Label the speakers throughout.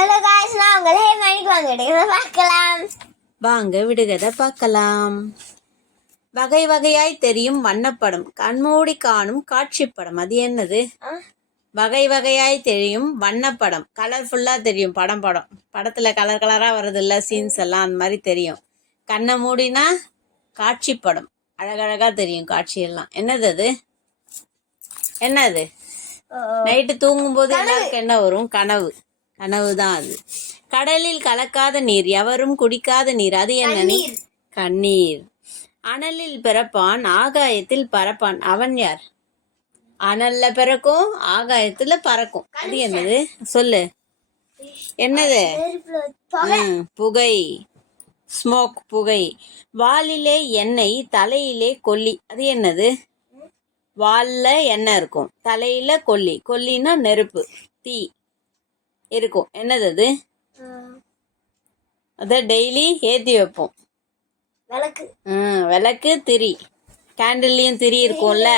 Speaker 1: Hello guys நான் உங்களை மணிக்கு வாங்க. பார்க்கலாம்.
Speaker 2: வாங்க விடுகதை பார்க்கலாம். வகை வகையாய் தெரியும் வண்ணப்படம். கண்மூடி காணும் காட்சிப்படம். அது என்னது? வகை வகையாய் தெரியும் வண்ணப்படம். கலர்ஃபுல்லா தெரியும் படம் படம். படத்துல கலர் கலரா வருது இல்ல சீன்ஸ் எல்லாம் அந்த மாதிரி தெரியும். கண்ணை மூடினா காட்சிப்படம். அழகழகா தெரியும் காட்சி எல்லாம் என்னது அது? என்னது? நைட்டு தூங்கும்போது எல்லாருக்கும் என்ன வரும்? கனவு. கனவு தான் அது. கடலில் கலக்காத நீர் எவரும் குடிக்காத நீர் அது என்ன கண்ணீர். அனலில் பிறப்பான் ஆகாயத்தில் பறப்பான். அவன் யார்? அனல்ல பிறக்கும் ஆகாயத்துல பறக்கும். அது என்னது? சொல்லு. என்னது? புகை. ஸ்மோக் புகை. வாலிலே எண்ணெய் தலையிலே கொல்லி. அது என்னது? வால்ல எண்ணெய் இருக்கும். தலையில கொல்லி. கொல்லினா நெருப்பு. தீ. இருக்கும். என்னது அது? அதை டெய்லி ஏற்றி வைப்போம்.
Speaker 1: விளக்கு.
Speaker 2: ம், விளக்கு திரி. கேண்டில்லையும் திரி இருக்கும்ல?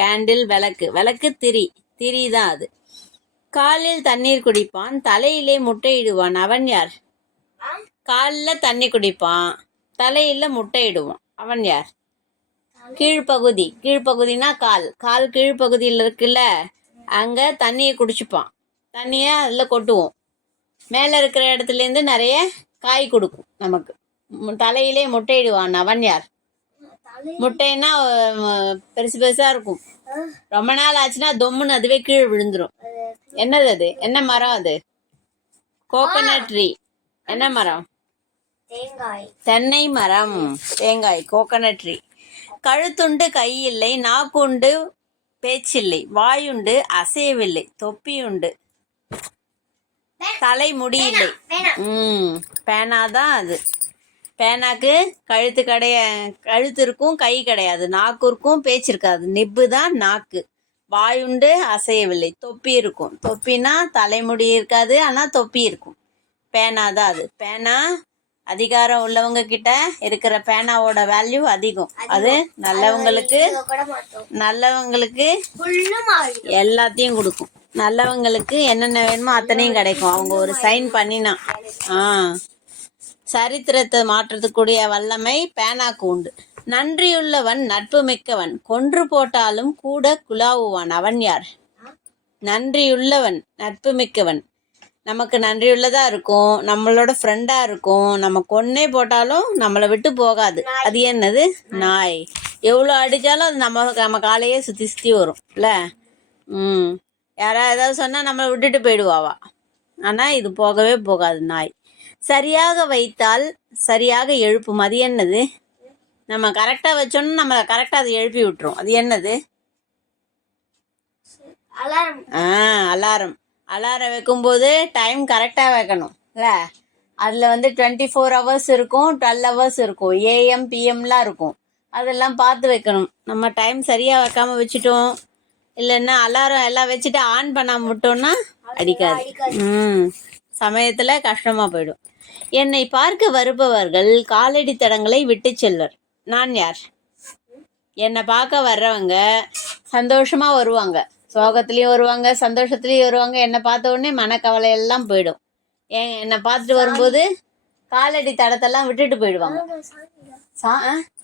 Speaker 2: கேண்டில் விளக்கு. விளக்கு திரி. திரி தான் அது. காலில் தண்ணீர் குடிப்பான் தலையிலே முட்டையிடுவான். அவன் யார்? காலில் தண்ணி குடிப்பான் தலையில முட்டையிடுவான். அவன் யார்? கீழ்ப்பகுதி. கீழ்ப்பகுதினா கால். கால் கீழ்ப்பகுதியில் இருக்குல்ல? அங்கே தண்ணியை குடிச்சுப்பான். தண்ணியை அதில் கொட்டுவோம். மேலே இருக்கிற இடத்துலேருந்து நிறைய காய் கொடுக்கும் நமக்கு. தலையிலே முட்டையிடுவான் அவன் யார் முட்டைன்னா பெருசு பெருசாக இருக்கும். ரொம்ப நாள் ஆச்சுன்னா தொம்முன்னு அதுவே கீழே விழுந்துரும். என்னது அது? என்ன மரம் அது? கோகனட் ட்ரீ என்ன மரம்?
Speaker 1: தேங்காய்.
Speaker 2: தென்னை மரம். தேங்காய். கோகனட் ட்ரீ கழுத்துண்டு கையில்லை நாக்குண்டு பேச்சில்லை வாயுண்டு அசையவில்லை தொப்பியுண்டு. தலைமுடி இல்லை
Speaker 1: பேனா
Speaker 2: ம் பேனா தான் அது. பேனாக்கு கழுத்து கிடைய கழுத்து இருக்கும் கை கிடையாது. நாக்கு இருக்கும் பேச்சு இருக்காது. நிப்பு தான் நாக்கு. வாயுண்டு அசையவில்லை. தொப்பி இருக்கும். தொப்பினா தலைமுடி இருக்காது ஆனால் தொப்பி இருக்கும். பேனா தான் அது. பேனா அதிகாரம் உள்ளவங்க கிட்ட இருக்கிற பேனாவோட வேல்யூ அதிகம். அது நல்லவங்களுக்கு நல்லவங்களுக்கு எல்லாத்தையும் கொடுக்கும். நல்லவங்களுக்கு என்னென்ன வேணுமோ அத்தனையும் கிடைக்கும். அவங்க ஒரு சைன் பண்ணினா. ஆ. சரித்திரத்தை மாற்றத்துக்கூடிய வல்லமை பேனாக்கு உண்டு. நன்றியுள்ளவன் நட்பு மிக்கவன் கொன்று போட்டாலும் கூட குலாவுவான் அவன் யார்? நன்றியுள்ளவன் நட்பு மிக்கவன் நமக்கு நன்றியுள்ளதா இருக்கும். நம்மளோட ஃப்ரெண்டா இருக்கும். நம்ம கொன்னே போட்டாலும் நம்மளை விட்டு போகாது. அது என்னது? நாய். எவ்வளோ அடித்தாலும் அது நம்ம நம்ம காலையே சுற்றி சுற்றி வரும். ம். யாராவது ஏதாவது சொன்னால் நம்மளை விட்டுட்டு போயிடுவாவா? ஆனால் இது போகவே போகாது நாய். சரியாக வைத்தால் சரியாக எழுப்பும். அது என்னது? நம்ம கரெக்டாக வச்சோன்னா நம்மளை கரெக்டாக அது எழுப்பி விட்டுரும். அது என்னது?
Speaker 1: அலாரம்
Speaker 2: ஆ அலாரம் அலாரம் வைக்கும்போது டைம் கரெக்டாக வைக்கணும். இல்லை? அதில் வந்து டுவெண்ட்டி ஃபோர் ஹவர்ஸ் இருக்கும். டுவெல் ஹவர்ஸ் இருக்கும் ஏஎம் பிஎம்லாம் இருக்கும். அதெல்லாம் பார்த்து வைக்கணும். நம்ம டைம் சரியாக வைக்காம வச்சுட்டோம். இல்லைன்னா அலாரம் எல்லாம் வச்சுட்டு ஆன் பண்ணாம விட்டோம்னா அடிக்காது. ம். சமயத்தில் கஷ்டமாக போயிடும். என்னை பார்க்க வருபவர்கள் காலடி தடங்களை விட்டு செல்வர். நான் யார்? என்னை பார்க்க வர்றவங்க சந்தோஷமா வருவாங்க. சோகத்துலேயும் வருவாங்க சந்தோஷத்துலேயும் வருவாங்க. என்னை பார்த்த உடனே மனக்கவலை எல்லாம் போயிடும். ஏன் என்னை பார்த்துட்டு வரும்போது காலடி தடத்தெல்லாம் விட்டுட்டு போயிடுவாங்க. சா?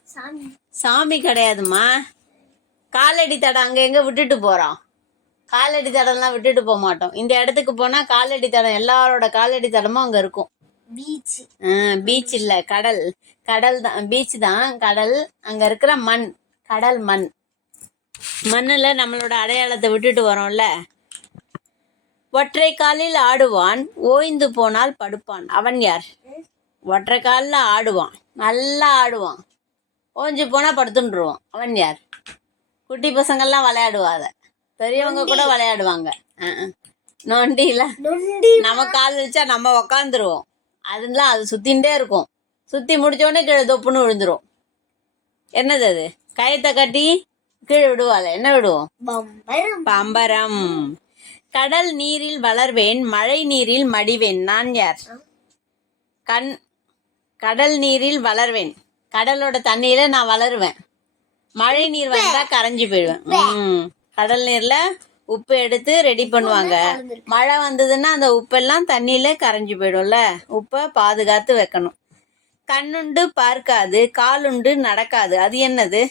Speaker 1: சாமி.
Speaker 2: சாமி கிடையாதும்மா. காலடி தடம் அங்கே எங்கே விட்டுட்டு போகிறோம் காலடி தடம்லாம் விட்டுட்டு போக மாட்டோம். இந்த இடத்துக்கு போனால் காலடி தடம் எல்லாரோட காலடி தடமும் அங்கே இருக்கும்.
Speaker 1: பீச்
Speaker 2: பீச் இல்லை கடல். கடல் தான் பீச் தான். கடல் அங்கே இருக்கிற மண். கடல் மண். மண்ணில் நம்மளோட அடையாளத்தை விட்டுட்டு வரோம்ல? ஒற்றை காலில் ஆடுவான் ஓய்ந்து போனால் படுப்பான். அவன் யார்? ஒற்றை காலில் ஆடுவான். நல்லா ஆடுவான். ஓஞ்சு போனால் படுத்துட்டுருவான் அவன் யார்? குட்டி பசங்கள்லாம் விளையாடுவாத பெரியவங்க கூட விளையாடுவாங்க. நொண்டியில.
Speaker 1: நொண்டி.
Speaker 2: நம்ம கால் வச்சா நம்ம உக்காந்துருவோம். அதுலாம் அது சுத்தின்டே இருக்கும். சுத்தி முடிச்ச உடனே கீழே தொப்புன்னு விழுந்துரும். என்னது அது? கயத்தை கட்டி கீழே விடுவாள். என்ன விடுவோம்?
Speaker 1: பம்பரம்.
Speaker 2: கடல் நீரில் வளர்வேன் மழை நீரில் மடிவேன். நான் யார்? கண் கடல் நீரில் வளர்வேன். கடலோட தண்ணியில நான் வளருவேன். மழை நீர் வந்தா கரைஞ்சு போயிடுவேன். ம். கடல் நீர்ல உப்பு எடுத்து ரெடி பண்ணுவாங்க. மழை வந்ததுன்னா அந்த உப்பெல்லாம் தண்ணியில கரைஞ்சு போயிடும்ல. உப்பை பாதுகாத்து வைக்கணும். கண்ணுண்டு பார்க்காது காலுண்டு நடக்காது. அது என்னது?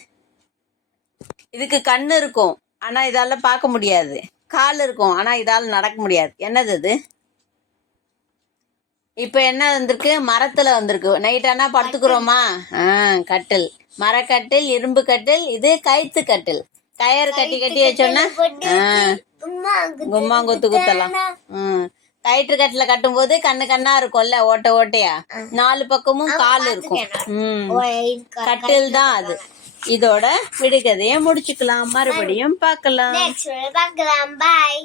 Speaker 2: இதுக்கு கண் இருக்கும் ஆனா இதால பார்க்க முடியாது. கால் இருக்கும் ஆனா இதால நடக்க முடியாது. என்னது இது? இப்போ என்ன வந்திருக்கு? மரத்துல வந்திருக்கு. நைட் ஆனா படுத்துக்கிறோமா? ஆ கட்டில். மரக்கட்டில் இரும்பு கட்டில் இது கைத்து கட்டில். கயறு கட்டி கட்டி வச்சோன்னா
Speaker 1: அங்க
Speaker 2: கும்மாங்குத்து குத்தலாம். கயிற்று கட்டில கட்டும்போது கண்ணு கண்ணா இருக்கும்ல ஓட்ட ஓட்டையா? நாலு பக்கமும் கால் இருக்கும். கட்டில் தான் அது. இதோட விடுகதையை முடிச்சுக்கலாம். மறுபடியும் பார்க்கலாம்.
Speaker 1: பார்க்கலாம். பாய்